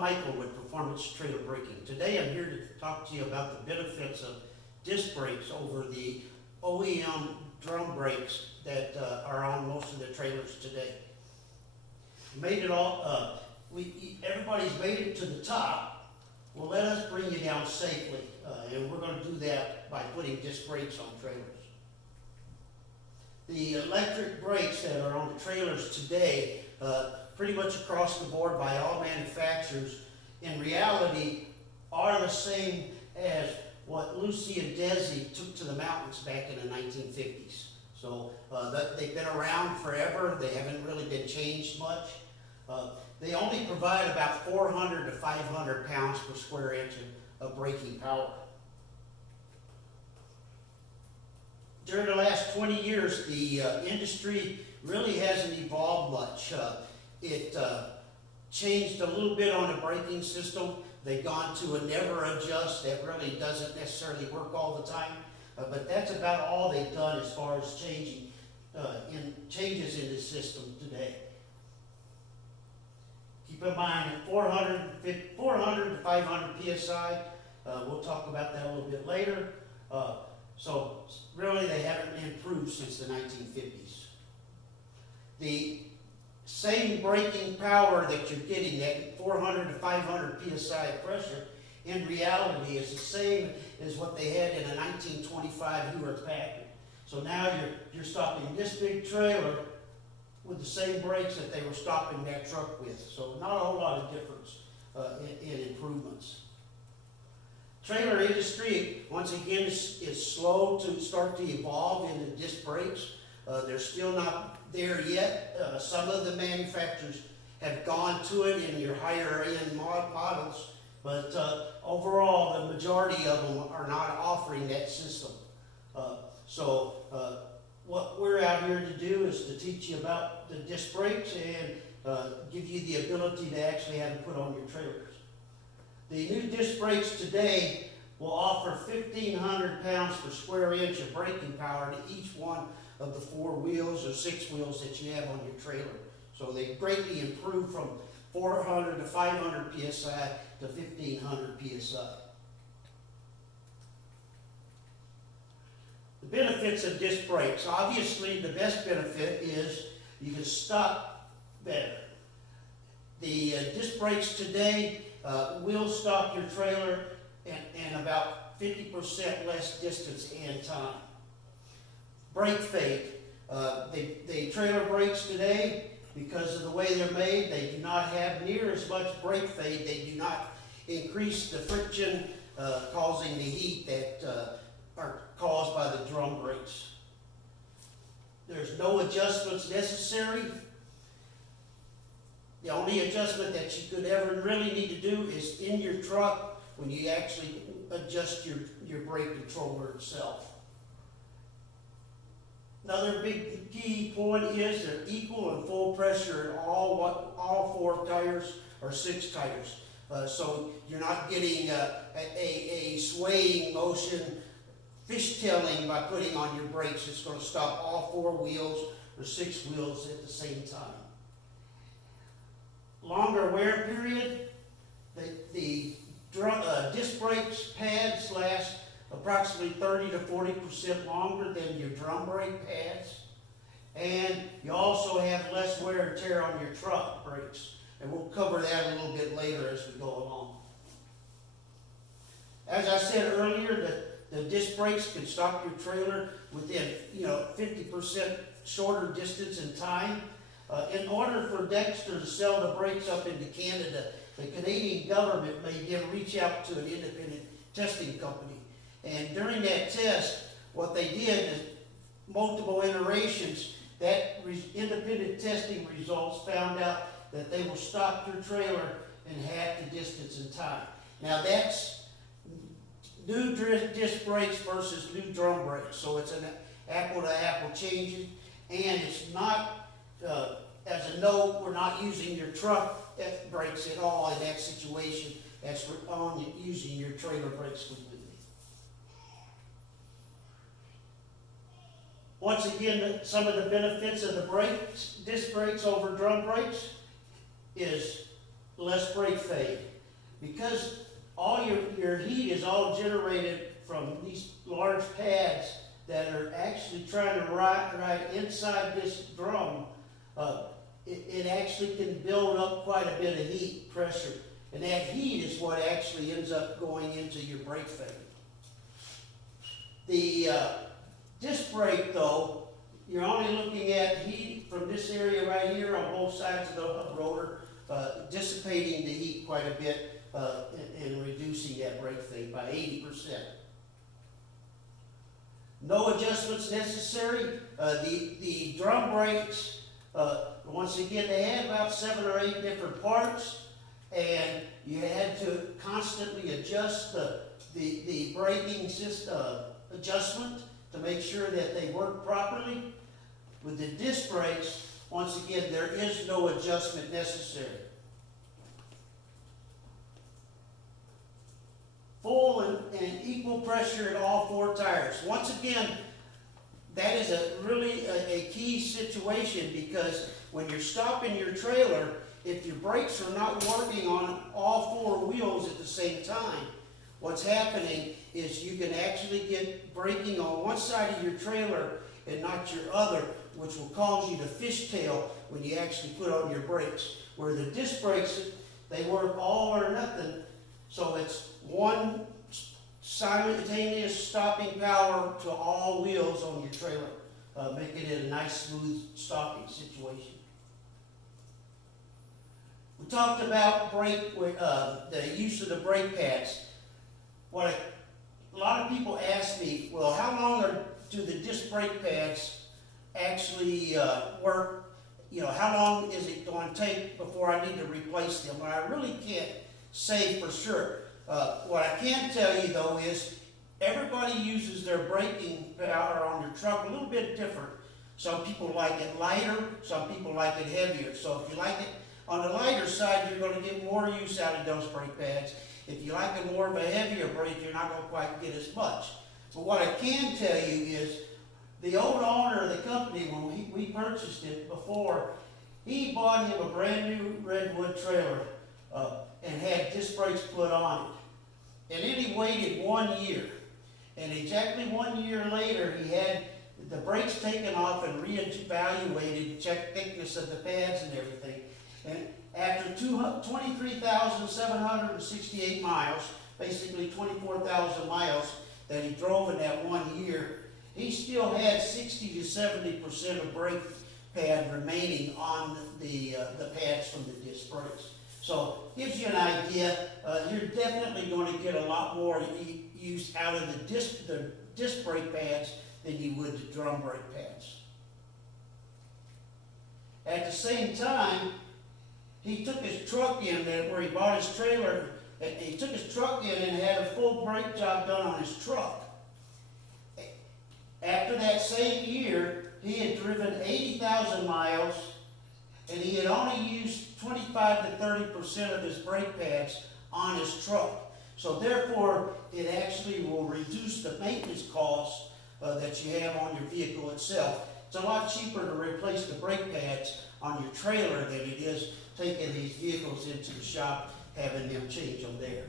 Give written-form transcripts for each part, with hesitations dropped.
Michael with Performance Trailer Braking. Today I'm here to talk to you about the benefits of disc brakes over the OEM drum brakes that are on most of the trailers today. Made it all, everybody's made it to the top. Well, let us bring you down safely, and we're going to do that by putting disc brakes on trailers. The electric brakes that are on the trailers today, pretty much across the board by all manufacturers, in reality are the same as what Lucy and Desi took to the mountains back in the 1950s. So they've been around forever. They haven't really been changed much. They only provide about 400 to 500 pounds per square inch of braking power. During the last 20 years, the industry really hasn't evolved much. It changed a little bit on the braking system. They've gone to a never adjust that really doesn't necessarily work all the time. But that's about all they've done as far as changes in the system today. Keep in mind, 400 to 500 PSI, we'll talk about that a little bit later. So really they haven't improved since the 1950s. The same braking power that you're getting, that 400 to 500 PSI pressure, in reality is the same as what they had in a 1925 Hewlett-Packard. So now you're stopping this big trailer with the same brakes that they were stopping that truck with. So not a whole lot of difference in improvements. Trailer industry, once again, is slow to start to evolve into disc brakes. They're still not there yet. Some of the manufacturers have gone to it in your higher end models, but overall the majority of them are not offering that system. What we're out here to do is to teach you about the disc brakes and give you the ability to actually have them put on your trailers. The new disc brakes today will offer 1,500 pounds per square inch of braking power to each one of the 4 wheels or 6 wheels that you have on your trailer. So they greatly improved from 400 to 500 PSI to 1,500 PSI. The benefits of disc brakes. Obviously, the best benefit is you can stop better. The disc brakes today will stop your trailer in about 50% less distance and time. Brake fade. The trailer brakes today, because of the way they're made, they do not have near as much brake fade. They do not increase the friction causing the heat that are caused by the drum brakes. There's no adjustments necessary. The only adjustment that you could ever really need to do is in your truck when you actually adjust your brake controller itself. Another big key point is they're equal and full pressure in all 4 tires or 6 tires. So you're not getting a swaying motion, fishtailing by putting on your brakes. It's going to stop all 4 wheels or 6 wheels at the same time. Longer wear period. The disc brakes pads last approximately 30 to 40% longer than your drum brake pads. And you also have less wear and tear on your truck brakes. And we'll cover that a little bit later as we go along. As I said earlier, the disc brakes can stop your trailer within 50% shorter distance in time. In order for Dexter to sell the brakes up into Canada, the Canadian government made them reach out to an independent testing company. And during that test, what they did is multiple iterations, that independent testing results found out that they will stop your trailer in half the distance and time. Now that's new disc brakes versus new drum brakes. So it's an apple to apple changing, and it's not, as a note, we're not using your truck brakes at all in that situation. That's on using your trailer brakes completely. Once again, some of the benefits of the brakes, disc brakes over drum brakes, is less brake fade. Because all your heat is all generated from these large pads that are actually trying to ride inside this drum, it actually can build up quite a bit of heat pressure. And that heat is what actually ends up going into your brake fade. The disc brake, though, you're only looking at heat from this area right here on both sides of the hub rotor, dissipating the heat quite a bit and reducing that brake fade by 80%. No adjustments necessary. The drum brakes, once again, they had about 7 or 8 different parts, and you had to constantly adjust the braking system adjustment to make sure that they work properly. With the disc brakes, once again, there is no adjustment necessary. Full and equal pressure at all 4 tires. Once again, that is really a key situation, because when you're stopping your trailer, if your brakes are not working on all 4 wheels at the same time, what's happening is you can actually get braking on one side of your trailer and not your other, which will cause you to fishtail when you actually put on your brakes. Where the disc brakes, they work all or nothing, so it's one simultaneous stopping power to all wheels on your trailer, making it a nice, smooth stopping situation. We talked about the use of the brake pads. A lot of people ask me, well, how long do the disc brake pads actually work? You know, how long is it going to take before I need to replace them? Well, I really can't say for sure. What I can tell you, though, is everybody uses their braking power on your truck a little bit different. Some people like it lighter, some people like it heavier. So if you like it on the lighter side, you're going to get more use out of those brake pads. If you like a more of a heavier brake, you're not going to quite get as much. But what I can tell you is the old owner of the company, when we purchased it before, he bought him a brand new redwood trailer and had disc brakes put on it. And then he waited 1 year. And exactly 1 year later, he had the brakes taken off and reevaluated, checked thickness of the pads and everything. And after 23,768 miles, basically 24,000 miles that he drove in that 1 year, he still had 60 to 70% of brake pad remaining on the pads from the disc brakes. So gives you an idea. You're definitely going to get a lot more use out of the disc brake pads than you would the drum brake pads. At the same time, he took his truck in there where he bought his trailer, and he took his truck in and had a full brake job done on his truck. After that same year, he had driven 80,000 miles, and he had only used 25 to 30% of his brake pads on his truck. So therefore, it actually will reduce the maintenance costs that you have on your vehicle itself. It's a lot cheaper to replace the brake pads on your trailer than it is taking these vehicles into the shop, having them change them there.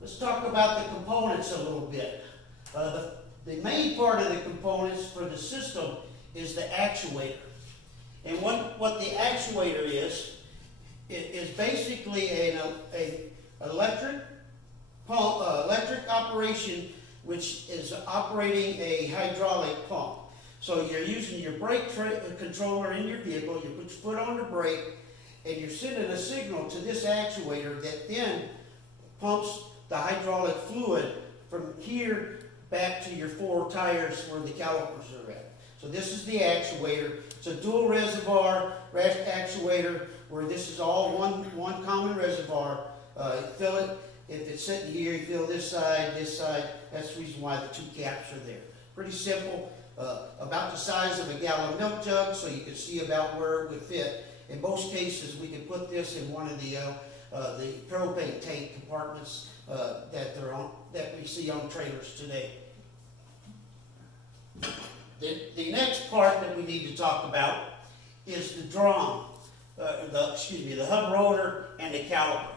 Let's talk about the components a little bit. The main part of the components for the system is the actuator. And what the actuator is basically an electric operation which is operating a hydraulic pump. So you're using your brake controller in your vehicle, you put your foot on the brake, and you're sending a signal to this actuator that then pumps the hydraulic fluid from here back to your 4 tires where the calipers are at. So this is the actuator. It's a dual reservoir actuator where this is all one common reservoir. Fill it. If it's sitting here, you fill this side. That's the reason why the 2 caps are there. Pretty simple. About the size of a gallon milk jug, so you can see about where it would fit. In most cases, we can put this in one of the propane tank compartments that we see on trailers today. The next part that we need to talk about is the drum, the hub rotor and the caliper.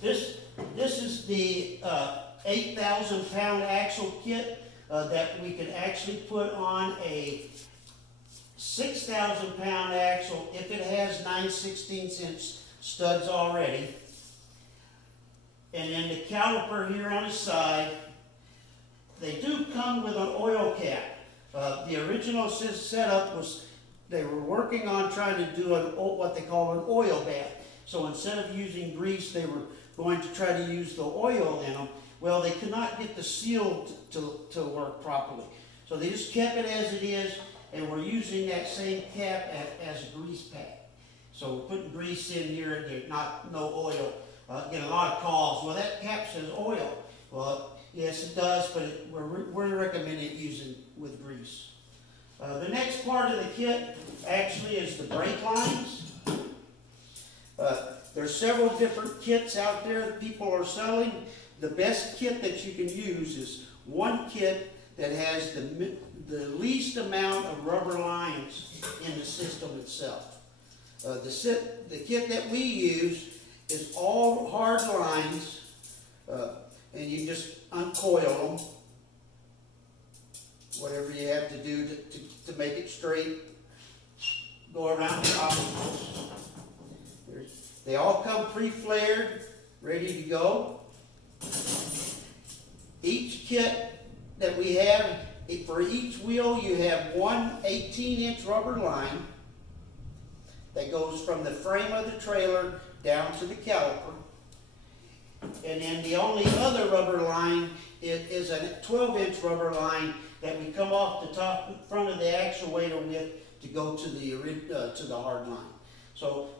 This is the 8,000 pound axle kit that we can actually put on a 6,000 pound axle if it has 9/16 inch studs already. And then the caliper here on the side, they do come with an oil cap. The original setup was they were working on trying to do what they call an oil bath. So instead of using grease, they were going to try to use the oil in them. Well, they could not get the seal to work properly. So they just kept it as it is, and we're using that same cap as a grease pack. So we're putting grease in here, and there's no oil. Get a lot of calls. Well, that cap says oil. Well, yes, it does, but we're recommending using with grease. The next part of the kit actually is the brake lines. There's several different kits out there that people are selling. The best kit that you can use is one kit that has the least amount of rubber lines in the system itself. The kit that we use is all hard lines, and you just uncoil them. Whatever you have to do to make it straight. Go around the obstacles. They all come pre-flared, ready to go. Each kit that we have, for each wheel you have one 18-inch rubber line that goes from the frame of the trailer down to the caliper. And then the only other rubber line is a 12-inch rubber line that we come off the front of the actuator with to go to the hard line. So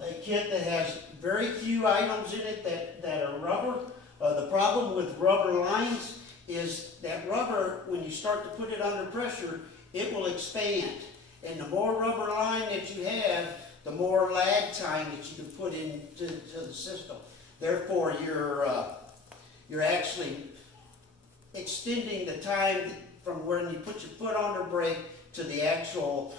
a kit that has very few items in it that are rubber. The problem with rubber lines is that rubber, when you start to put it under pressure, it will expand. And the more rubber line that you have, the more lag time that you can put into the system. Therefore, you're actually extending the time from when you put your foot on the brake to the actual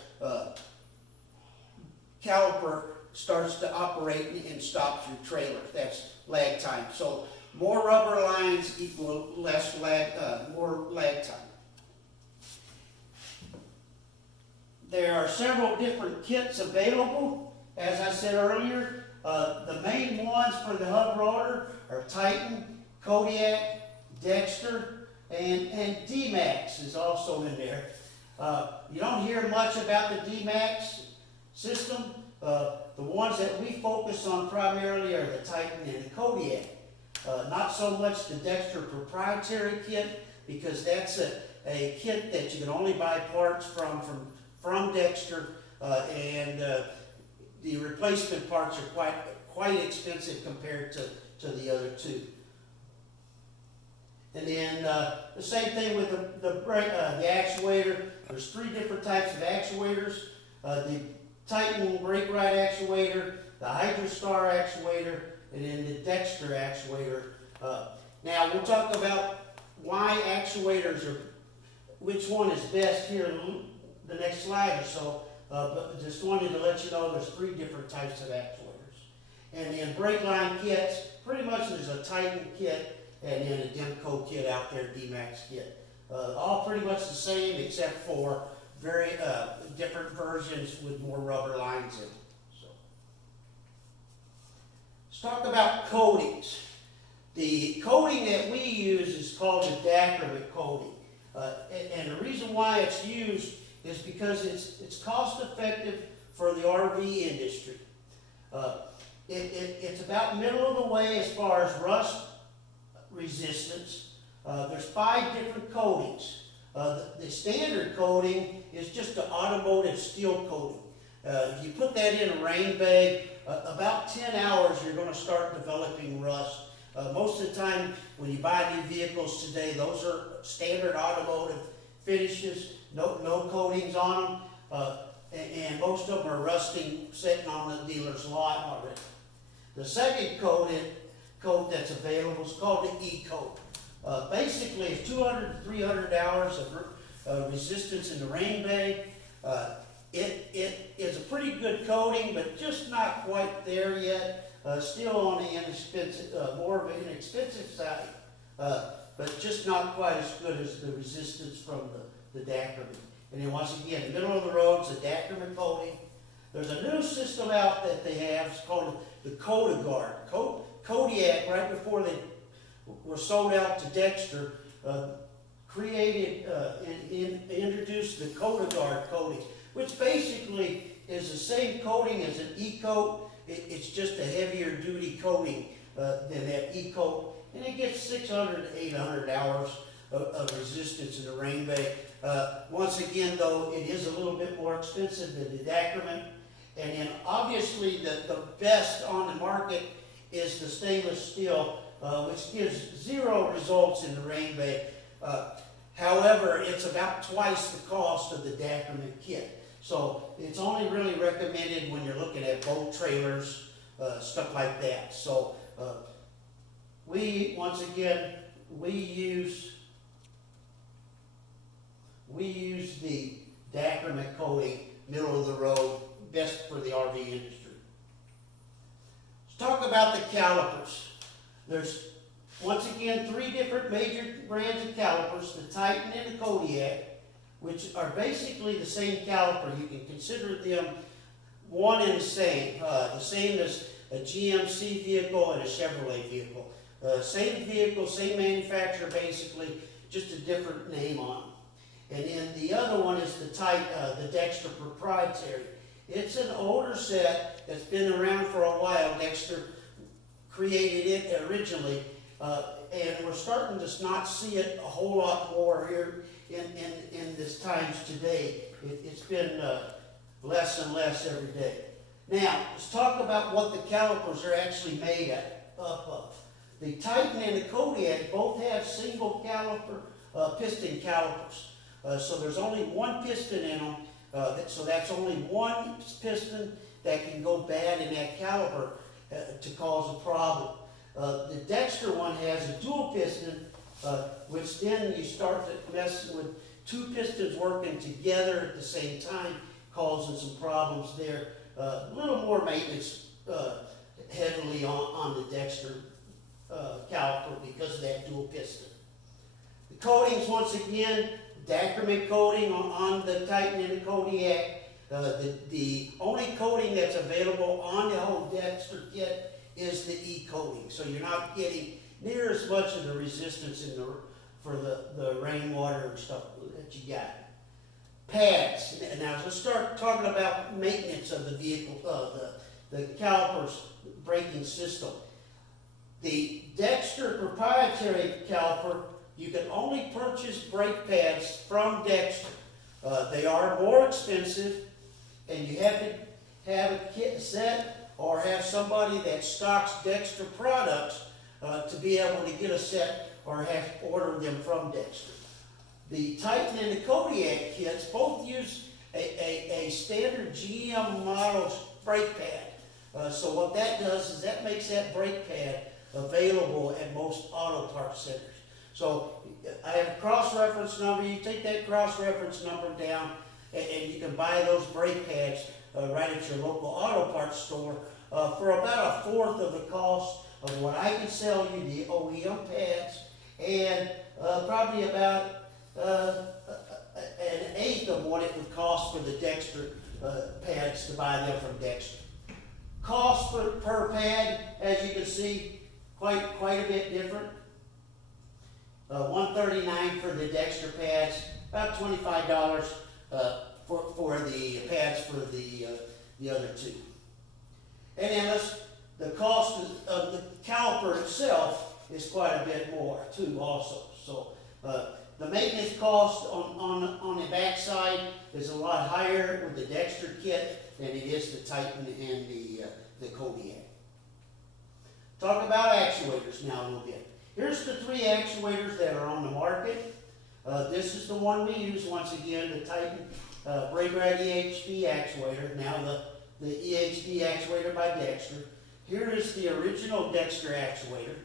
caliper starts to operate and stops your trailer. That's lag time. So more rubber lines equal more lag time. There are several different kits available. As I said earlier, the main ones for the hub rotor are Titan, Kodiak, Dexter, and D-Max is also in there. You don't hear much about the D-Max system. The ones that we focus on primarily are the Titan and the Kodiak. Not so much the Dexter proprietary kit, because that's a kit that you can only buy parts from Dexter, and the replacement parts are quite expensive compared to the other two. And then the same thing with the actuator. There's 3 different types of actuators. The Titan brake ride actuator, the Hydrostar actuator, and then the Dexter actuator. Now we'll talk about why which one is best here in the next slide or so. But just wanted to let you know there's 3 different types of actuators. And then brake line kits, pretty much there's a Titan kit and then a Demco kit out there, D-Max kit. All pretty much the same except for very different versions with more rubber lines in them. So, let's talk about coatings. The coating that we use is called a dacrylic coating. And the reason why it's used is because it's cost effective for the RV industry. It's about middle of the way as far as rust resistance. There's 5 different coatings. The standard coating is just an automotive steel coating. If you put that in a rain bag, about 10 hours you're going to start developing rust. Most of the time when you buy new vehicles today, those are standard automotive finishes, no coatings on them, and most of them are rusting, sitting on the dealer's lot already. The second coat that's available is called the E-coat. Basically, it's 200 to 300 hours of resistance in the rain bag. It is a pretty good coating, but just not quite there yet. Still on the inexpensive, more of an inexpensive side, but just not quite as good as the resistance from the Dacrylic. And then once again, middle of the road is a Dacrylic coating. There's a new system out that they have, it's called the Codiguard. Kodiak, right before they were sold out to Dexter, created and introduced the Codiguard coating, which basically is the same coating as an E-coat. It's just a heavier duty coating than that E-coat, and it gets 600 to 800 hours of resistance in the rain bay. Once again, though, it is a little bit more expensive than the Dacrylic, and then obviously the best on the market is the stainless steel, which gives 0 results in the rain bay. However, it's about twice the cost of the Dacrylic kit. So it's only really recommended when you're looking at boat trailers, stuff like that. So once again, we use the Dacrylic coating, middle of the road, best for the RV industry. Let's talk about the calipers. There's, once again, 3 different major brands of calipers, the Titan and the Kodiak, which are basically the same caliper. You can consider them one and the same as a GMC vehicle and a Chevrolet vehicle. Same vehicle, same manufacturer, basically, just a different name on them. And then the other one is the Dexter proprietary. It's an older set that's been around for a while. Dexter created it originally, and we're starting to not see it a whole lot more here in this times today. It's been less and less every day. Now, let's talk about what the calipers are actually made up of. The Titan and the Kodiak both have single caliper piston calipers. So there's only one piston in them, so that's only one piston that can go bad in that caliper to cause a problem. The Dexter one has a dual piston, which then you start to mess with 2 pistons working together at the same time, causing some problems there. A little more maintenance heavily on the Dexter caliper because of that dual piston. The coatings, once again, Dacrylic coating on the Titan and the Kodiak. The only coating that's available on the whole Dexter kit is the E-coating. So you're not getting near as much of the resistance for the rainwater and stuff that you got. Pads. Now let's start talking about maintenance of the vehicle, the calipers braking system. The Dexter proprietary caliper, you can only purchase brake pads from Dexter. They are more expensive, and you have to have a kit set or have somebody that stocks Dexter products to be able to get a set or have to order them from Dexter. The Titan and the Kodiak kits both use a standard GM model brake pad. So what that does is that makes that brake pad available at most auto parts centers. So I have a cross-reference number. You take that cross-reference number down, and you can buy those brake pads right at your local auto parts store for about 1/4 of the cost of what I can sell you, the OEM pads, and probably about an 1/8 of what it would cost for the Dexter pads to buy them from Dexter. Cost per pad, as you can see, quite a bit different. $139 for the Dexter pads, about $25 for the pads for the other 2. And then the cost of the caliper itself is quite a bit more too also. So the maintenance cost on the backside is a lot higher with the Dexter kit than it is the Titan and the Kodiak. Talk about actuators now a little bit. Here's the 3 actuators that are on the market. This is the one we use, once again, the Titan brake rad EHD actuator, now the EHD actuator by Dexter. Here is the original Dexter actuator,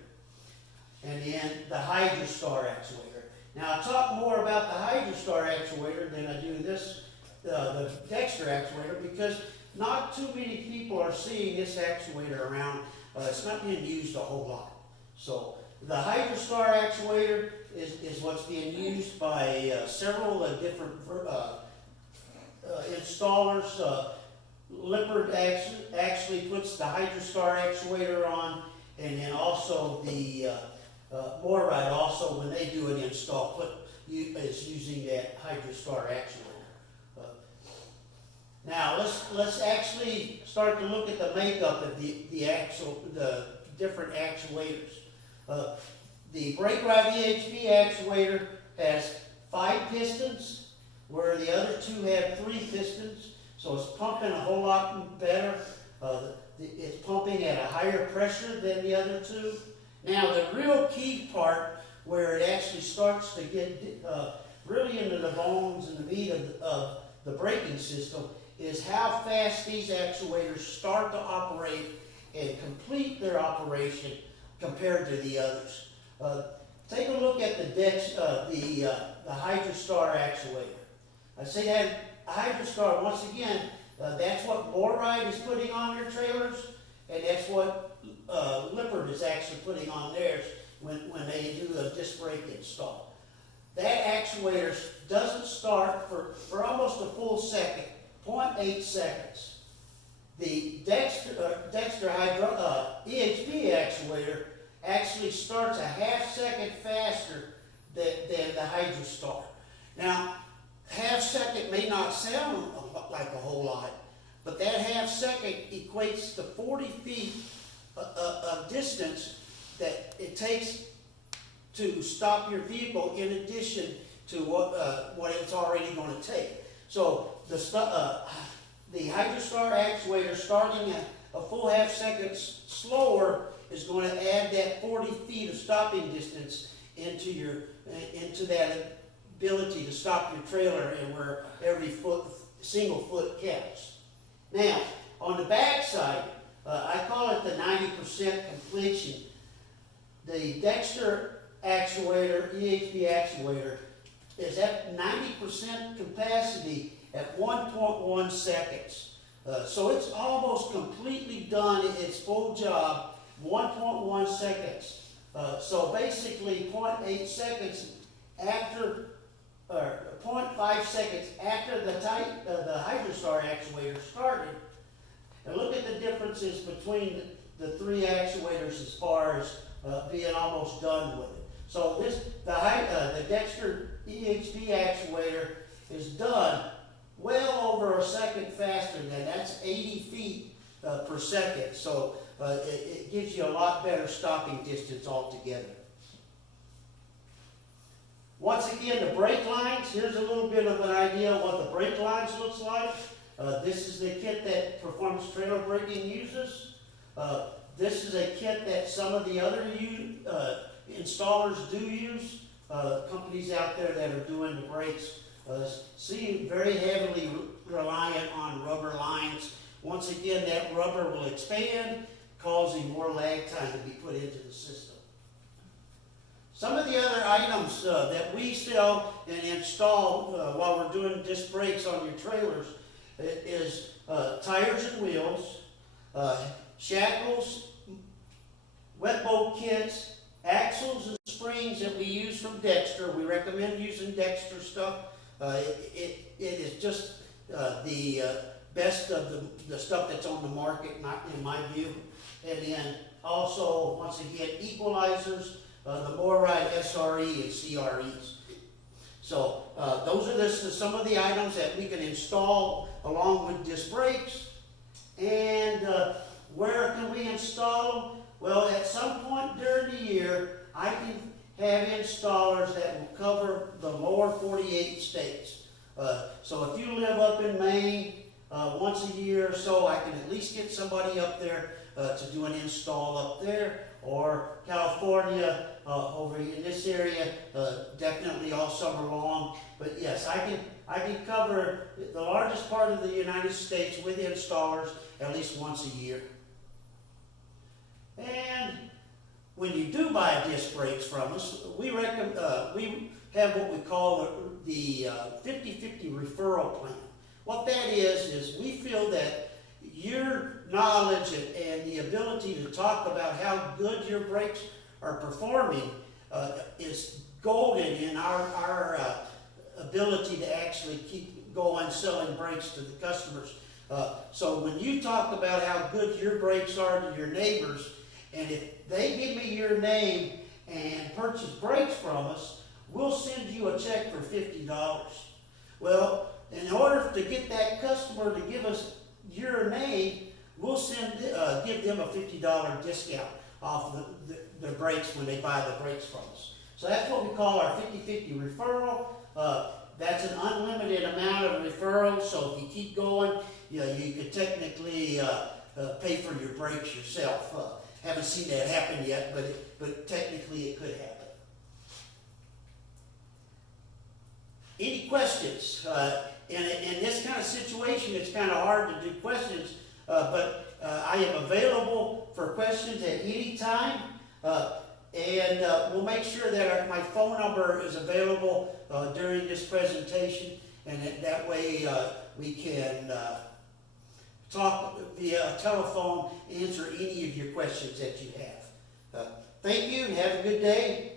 and then the Hydrostar actuator. Now I'll talk more about the Hydrostar actuator than I do this the Dexter actuator, because not too many people are seeing this actuator around. It's not being used a whole lot. So the Hydrostar actuator is what's being used by several different installers. Lippert actually puts the Hydrostar actuator on, and then also the Moride also, when they do an install, is using that Hydrostar actuator. Now let's actually start to look at the makeup of the different actuators. The brake rod EHV actuator has 5 pistons, where the other two have 3 pistons. So it's pumping a whole lot better. It's pumping at a higher pressure than the other two. Now the real key part, where it actually starts to get really into the bones and the meat of the braking system, is how fast these actuators start to operate and complete their operation compared to the others. Take a look at the Hydrostar actuator. I say that Hydrostar, once again, that's what Moride is putting on their trailers, and that's what Lippert is actually putting on theirs when they do a disc brake install. That actuator doesn't start for almost a full second, 0.8 seconds. The Dexter EHB actuator actually starts a half second faster than the Hydrostar. Now, half second may not sound like a whole lot, but that half second equates to 40 feet of distance that it takes to stop your vehicle, in addition to what it's already going to take. So the Hydrostar actuator, starting a full half second slower, is going to add that 40 feet of stopping distance into that ability to stop your trailer, and where every single foot counts. Now, on the back side, I call it the 90% completion. The Dexter actuator, EHB actuator, is at 90% capacity at 1.1 seconds. So it's almost completely done its full job, 1.1 seconds. So basically 0.8 seconds after, or 0.5 seconds after the Hydrostar actuator started. And look at the differences between the 3 actuators as far as being almost done with it. So the Dexter EHB actuator is done well over a second faster than that's 80 feet per second. So it gives you a lot better stopping distance altogether. Once again, the brake lines, here's a little bit of an idea of what the brake lines looks like. This is the kit that Performance Trailer Braking uses. This is a kit that some of the other installers do use. Companies out there that are doing the brakes seem very heavily reliant on rubber lines. Once again, that rubber will expand, causing more lag time to be put into the system. Some of the other items that we sell and install while we're doing disc brakes on your trailers is tires and wheels, shackles, wet bolt kits, axles and springs that we use from Dexter. We recommend using Dexter stuff. It is just the best of the stuff that's on the market, not in my view. And then also, once again, equalizers, the Moride SRE and CREs. So those are some of the items that we can install along with disc brakes. And where can we install them? Well, at some point during the year, I can have installers that will cover the lower 48 states. So if you live up in Maine, once a year or so, I can at least get somebody up there to do an install up there, or California, over in this area, definitely all summer long. But yes, I can cover the largest part of the United States with installers at least once a year. And when you do buy disc brakes from us, we have what we call the 50-50 referral plan. What that is we feel that your knowledge and the ability to talk about how good your brakes are performing is golden in our ability to actually keep going selling brakes to the customers. So when you talk about how good your brakes are to your neighbors, and if they give me your name and purchase brakes from us, we'll send you a check for $50. Well, in order to get that customer to give us your name, we'll give them a $50 discount off the brakes when they buy the brakes from us. So that's what we call our 50/50 referral. That's an unlimited amount of referrals, so if you keep going, you could technically pay for your brakes yourself. Haven't seen that happen yet, but technically it could happen. Any questions? In this kind of situation, it's kind of hard to do questions, but I am available for questions at any time. And we'll make sure that my phone number is available during this presentation, and that way we can talk via telephone, answer any of your questions that you have. Thank you, and have a good day.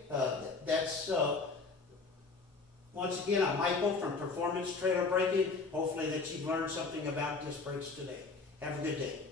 Once again, I'm Michael from Performance Trailer Braking. Hopefully that you've learned something about disc brakes today. Have a good day.